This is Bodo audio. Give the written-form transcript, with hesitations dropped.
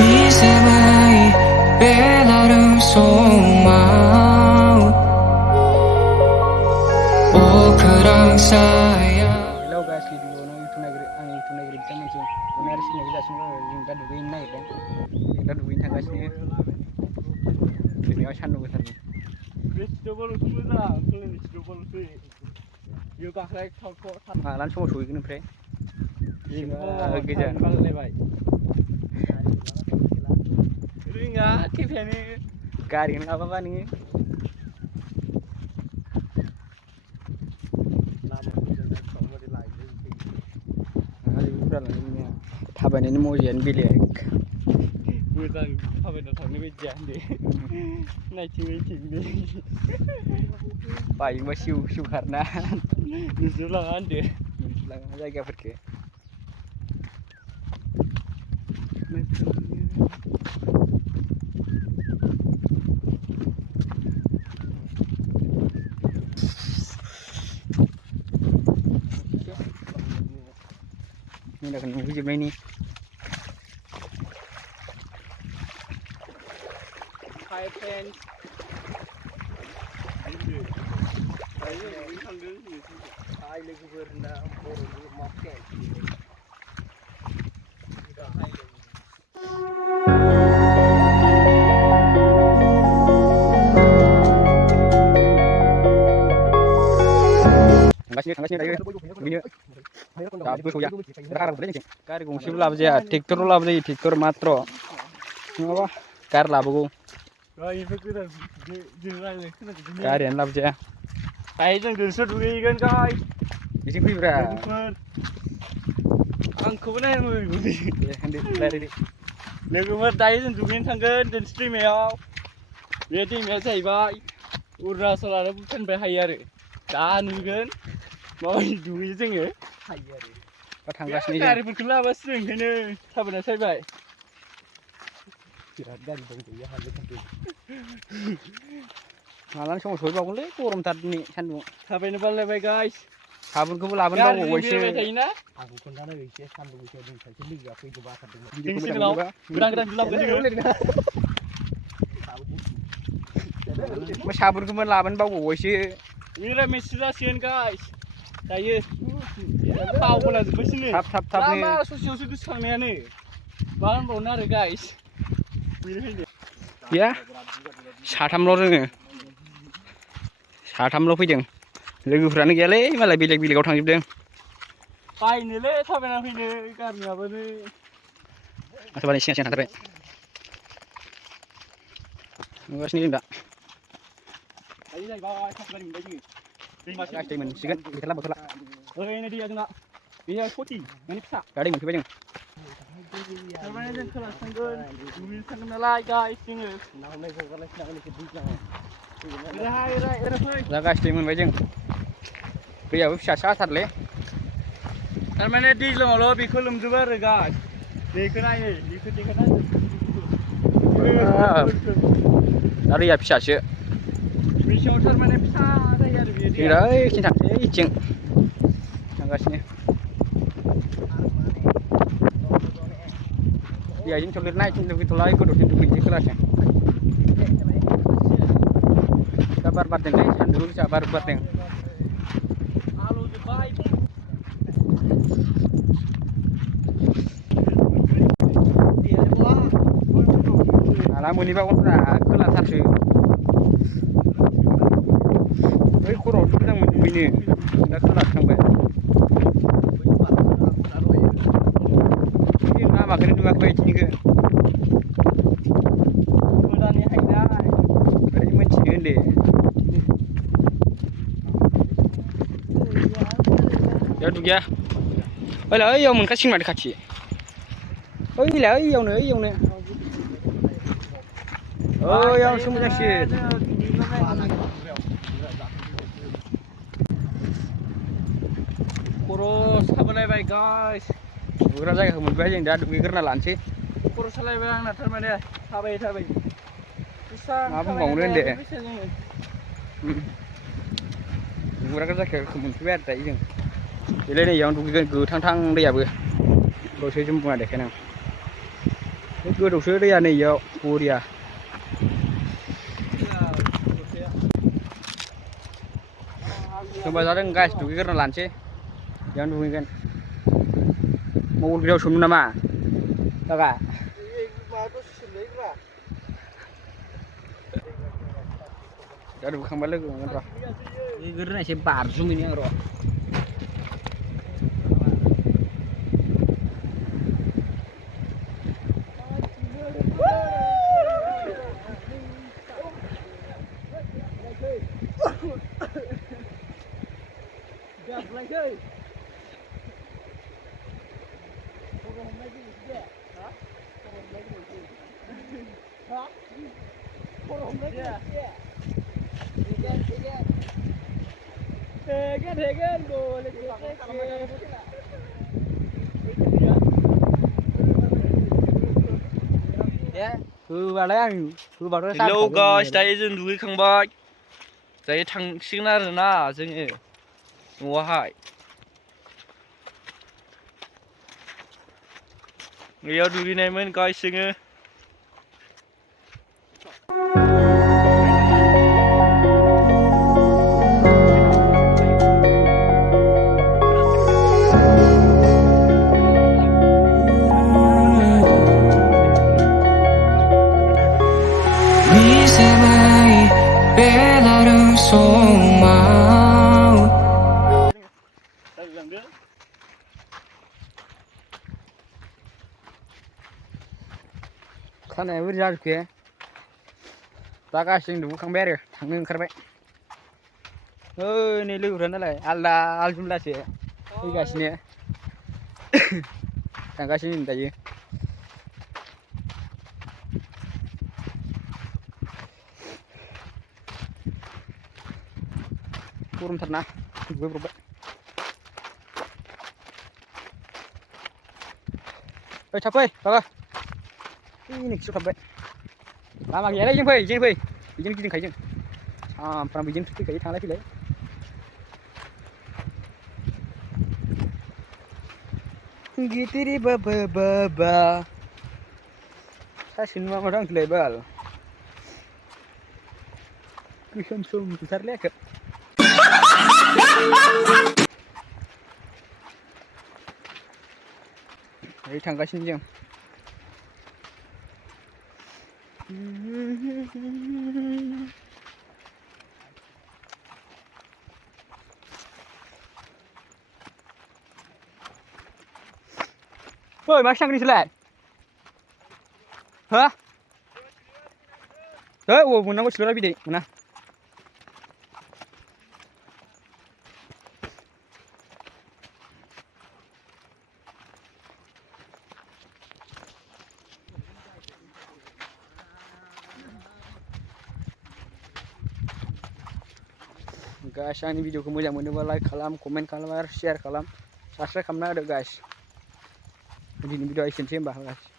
미세마이 베라름 소마우 오크랑 사야 Hello guys, video no itu negeri kita macam benar sih negeri asing kita dugain naik kan kita dugain tangga sini ini asan nunggu tadi vegetable itu dah kalau vegetable itu yuk kakak kau malan semua suwi kan pre gejan kalau lebai ini enggak tipe ini garing apa kan ini Taban ini mau jangan bilik. bukan apa itu thằng này bejan deh naik cing deh Paling masih siu karena nusulangan deh langsung jaga pergi. Ini dah kena hujung ini. Hi friends. Hai lagi berenang boros makan. Tanggasnya dari ini. Tapi aku ya, sekarang berarti kari gong sih belum aja, tiktor belum aja, tiktor matro. Apa? Kar lah buku. Kari yang belum aja. Kayak yang dulu dulu kan guys. Di sini berapa? Angkau mana yang mau? Di lari di. Lagu mertai yang dulu tanggan dan stream ya. Jadi macam apa? Urus soalnya bukan bahaya re. Dan kan, mau dulu je Tanggas ni. Kari berkelah bas tu ini. Apa nak saya baik? Malan semua suai bagus le, korum tadi ni sandung. Apa ini balai baik guys? Sabun kamu laban bawa wajib. Aku kena wajib sandung wajib dulu. Saya ni apa itu bahasa dulu. Ini kalau gerang gelap kan? Mas sabun kamu laban bawa wajib. Ini mesra sian guys. Saya tahu pula tu sini. Tap ni. Lama sosial itu sama ni. Bahan benar guys. Ya, satamlo dong. Satamlo fijeng. Logoफ्रानो गैयालै मालाय बेलेग-बेलेगाव थांजोबदों. बायनोलै थाबायना फैनो गामियाबो नै. Atau siang थांथारबाय. नुगासिनो जों दा. Ayo जाहैबाय थाबायना मोनबाय जोङो. Gas दै मोनसिगोन बोथोरला बोथोरला. ओरैनो दैया जोंना. बेयो 40 माने फिसा. दा दै मोनफैबाय जों. थारमाने जों खोला थांगोन. दुगैनो थांगोन नालाय गाइस जोङो. नावनायखौ गालायसिना ओरैनो दैज्लाङाव. दा gas दै मोनबाय जों. दैयाबो फिसा साथारलै. थारमाने दैज्लाङावल' बेखौ लोमजोबो आरो गाइस. दैखौ नायो, दैखौ नायो. दा दैया फिसासो. मेसेङाव थारमाने फिसा जायो आरो बेयो दैया. दै इथिं थांसै इथिं. थांगासिनो. दैया इथिं थलिरनाय इथिं दुगैथ'लाय गोदौथिं दुगैनोसै खोलाथिं. दा बार बारदोंलै सान्दुं गोसा बार बारदों. हालौजोब्बाय. Ala मोनहैबावगोनब्रा खोलाथारसो. बै खर'आवसो मोजां मोनहैनो. दा खोला थांबाय. लामाखौनो नुवाखै इथिंनिखौ. मोजाङै हायनाय. ओरै मोनथिनो होनदे. Yaw dugia. Ola oiyaw मोनखासिगोन माथो खाथि. Oilah oiyawनो. Oiyaवसो मोजांसिन. खर' साबोलायबाय गाइस. दुगैग्रा जायगाखौ मोनबाय जों दा दुगैग्रोना लानोसै. खर' सालायबाय आंना थारमाने थाबाय. मा बुंबावनो होनदे. दुगैग्रा जायगाखौ मोनफैबाय आरो दायो जों. बेलाय नै इयावनो दुगैगोन गोथां दैयाबो. दसे जों बुंना देखायनां. गोदौसो दैया नै इयाव बरिया होमबा जादों गाइस दुगैग्रोना लानोसै बेयावनो दुगैगोन मबाइल सोमनो नामा जागा दा दुगैखांबा लोगो मोनगोन र' दुगैग्रोनायसै बारजुमहैनि आं र' हेलौ गाइस दायो जों दुगैखांबाय दायो थांसिगोन आरोना जोङो न'आवहाय बेयाव दुगैनायमोन गाइस जोङो 미세마이 베라름 소마우 खानाया बोरै जाजोबखो दा गासिबो दुगैखांबाय आरो थांनो ओंखारबाय नै लोगोफ्रा नालाय आलदा आलजुमलासो फैगासिनो थांगासिनो दायो गरमथारना दुगैब्रबबाय फै थाब फै बाबा नोंखिसो थाबबाय लामा गैयालै जों फै बेजों गिदिंखायो जों सामफ्रामबो बेजों फैखायो थांलाय फैलाय गितिरि बाबा बाबा सासे नुवा माथो आंखौलाय बाल गोसोम सोम बुथारलै आंखौ ओरै थांगासिनो जों ओइ मा सांग्रि नोंसोरलाय हा अबाव मोननांगौ सिलरा बिदै मोना गाइस आंनि भिडिअखौ मोजां मोनोबा लाइक खालाम कमेन्ट खालाम आरो शेयार खालाम साबस्क्राइब खालामना होदो गाइस दिनैनि भिडिअआ एसेनोसै होमबा गाइस